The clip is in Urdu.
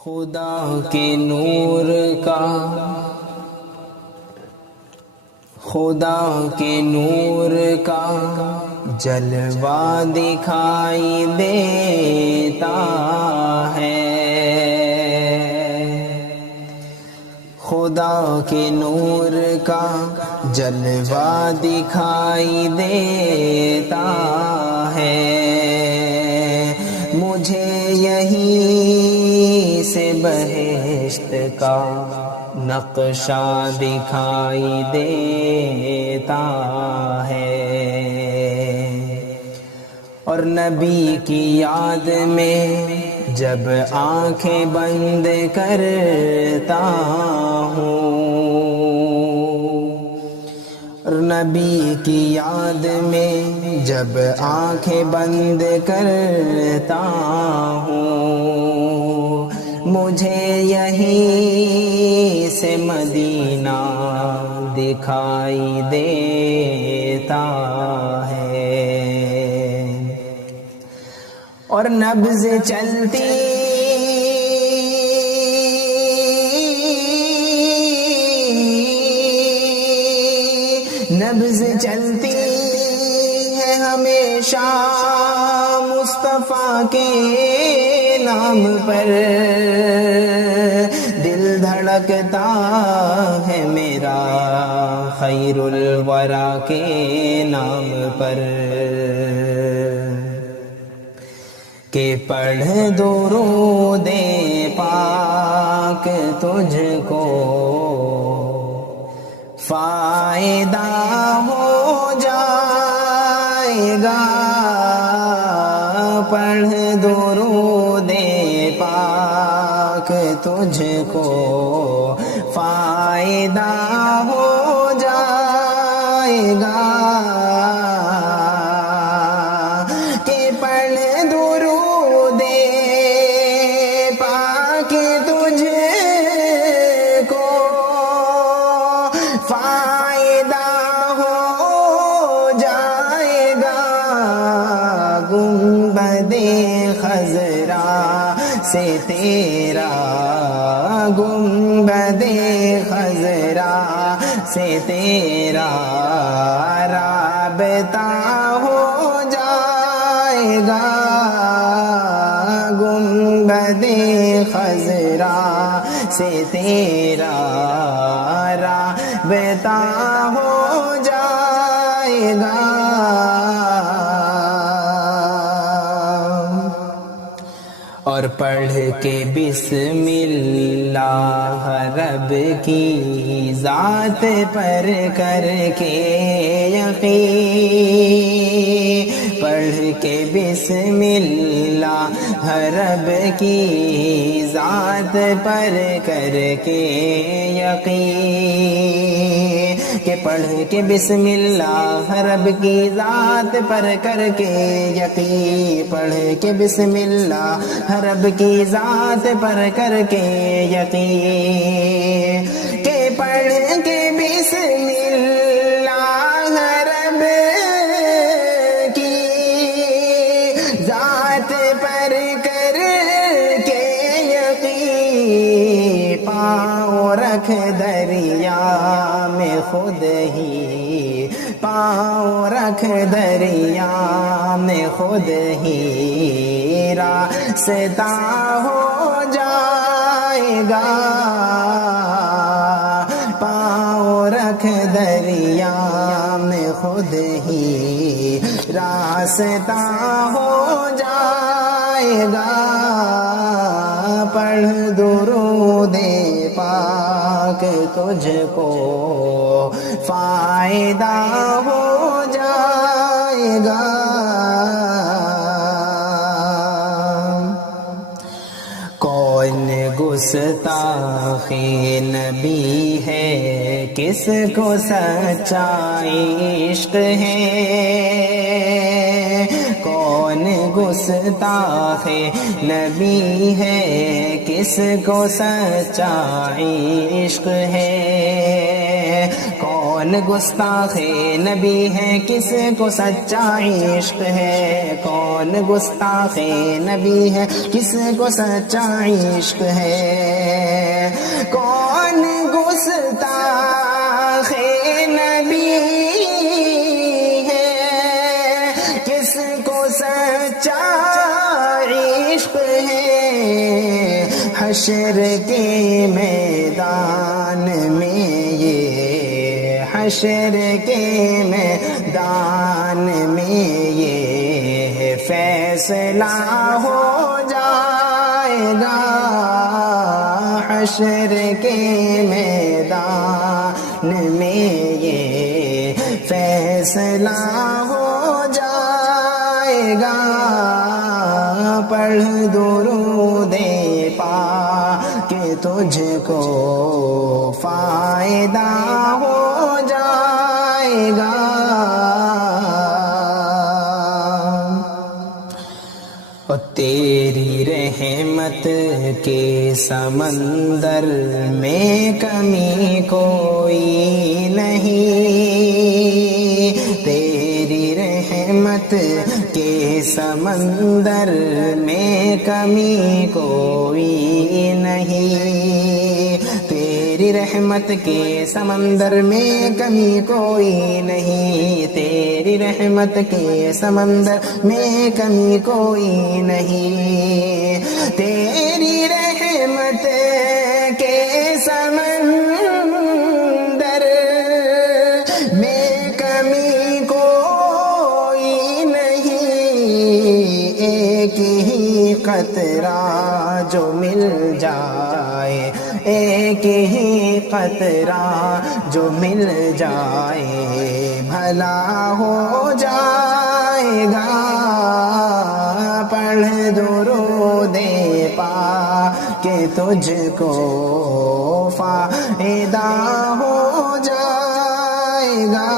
خدا کے نور کا، خدا کے نور کا جلوہ دکھائی دیتا ہے، خدا کے نور کا جلوہ دکھائی دیتا ہے، مجھے یہیں سے بہشت کا نقشہ دکھائی دیتا ہے، اور نبی کی یاد میں جب آنکھیں بند کرتا ہوں، اور نبی کی یاد میں جب آنکھیں بند کرتا ہوں، مجھے یہیں سے مدینہ دکھائی دیتا ہے، اور نبض چلتی ہے ہمیشہ مصطفیٰ کے نام پر، دل دھڑکتا ہے میرا خیر الورا کے نام پر، کہ پڑھ درود پاک تجھ کو فائدہ ہو جائے گا، پڑھ درود پاک تجھ کو فائدہ ہو جائے گا، کہ پڑھ درود پاک تجھ کو فائدہ ہو جائے گا، گنبد خضرا سے تیرا، گنبد خضرا سے تیرا رابطہ ہو جائے گا، گنبد خضرا سے تیرا رابطہ ہو جائے گا، اور پڑھ کے بسم اللہ رب کی ذات پر کر کے یقین، پڑھ کے بسم اللہ رب کی ذات پر کر کے یقین، کہ پڑھ کے بسم اللہ رب کی ذات پر کر کے یقین، پڑھ کے بسم اللہ رب کی ذات پر کر کے یقین، کہ پڑھ کے بسم اللہ رب کی ذات پر کر کے یقین، پاؤں رکھ دریا میں خود ہی، پاؤں رکھ دریا میں خود ہی راستہ ہو جائے گا، پاؤں رکھ دریا میں خود ہی راستہ ہو جائے گا، پڑھ درود پاک تجھ کو فائدہ ہو جائے گا، کون گستاخ نبی ہے، کس کو سچا عشق ہے، کون گستاخ نبی ہے، کس کو سچا عشق ہے، کون کون گستاخ نبی ہے کس کو سچا عشق ہے، کون گستاخ نبی ہے کس کو سچا عشق ہے، کون گستاخ نبی ہے کس کو سچا عشق ہے، حشر کے میدان میں یہ، حشر کے میدان میں یہ فیصلہ ہو جائے گا، حشر کے میدان میں یہ فیصلہ ہو جائے گا، پڑھ درود پاک کہ تجھ کو فائدہ ہو جائے گا۔ اور تیری رحمت کے سمندر میں کمی کوئی نہیں، تیری رحمت کے سمندر میں کمی کوئی نہیں، تیری رحمت کے سمندر میں کمی کوئی نہیں، تیری رحمت کے سمندر میں کمی کوئی نہیں، تیری رحمت کے سمندر میں کمی کوئی نہیں، ایک ہی قطرہ جو مل جائے، ایک ہی قطرہ جو مل جائے بھلا ہو جائے گا، پڑھ درود پاک کہ تجھ کو فائدہ ہو جائے گا۔